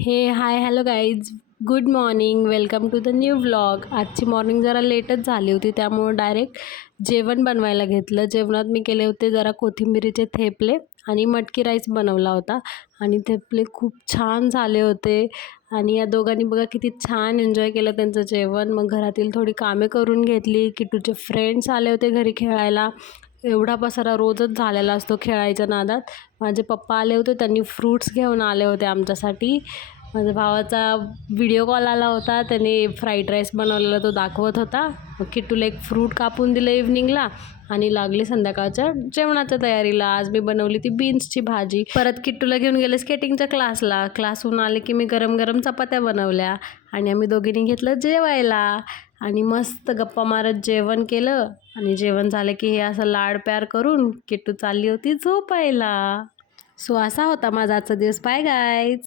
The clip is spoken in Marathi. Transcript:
हे hi hello guys, good morning. Welcome to the new vlog. आजची मॉर्निंग जरा लेटच झाली होती, त्यामुळं डायरेक्ट जेवण बनवायला घेतलं. जेवणात मी केले होते जरा कोथिंबिरीचे थेपले आणि मटकी राईस बनवला होता. आणि थेपले खूप छान झाले होते. आणि या दोघांनी बघा किती छान एन्जॉय केलं त्यांचं जेवण. मग घरातील थोडी कामे करून घेतली. किट्टूचे फ्रेंड्स आले होते घरी खेळायला. एवढा पसारा रोजच झालेला असतो खेळायच्या नादात. माझे पप्पा आले होते, त्यांनी फ्रूट्स घेऊन आले होते आमच्यासाठी. माझ्या भावाचा व्हिडिओ कॉल आला होता, त्याने फ्राईड राईस बनवलेला तो दाखवत होता. मग किट्टूला एक फ्रूट कापून दिलं इव्हनिंगला आणि लागले संध्याकाळच्या जेवणाच्या तयारीला. आज मी बनवली ती बीन्सची भाजी. परत किट्टूला घेऊन गेले स्केटिंगच्या क्लासला. क्लासहून आले की मी गरम गरम चपात्या बनवल्या आणि आम्ही दोघींनी घेतलं जेवायला. आणि मस्त गप्पा मारत जेवण केलं. आणि जेवण झालं की हे असं लाड प्यार करून किट्टू चालली होती झोपायला. सो असा होता माझा आजचा दिवस. Bye guys.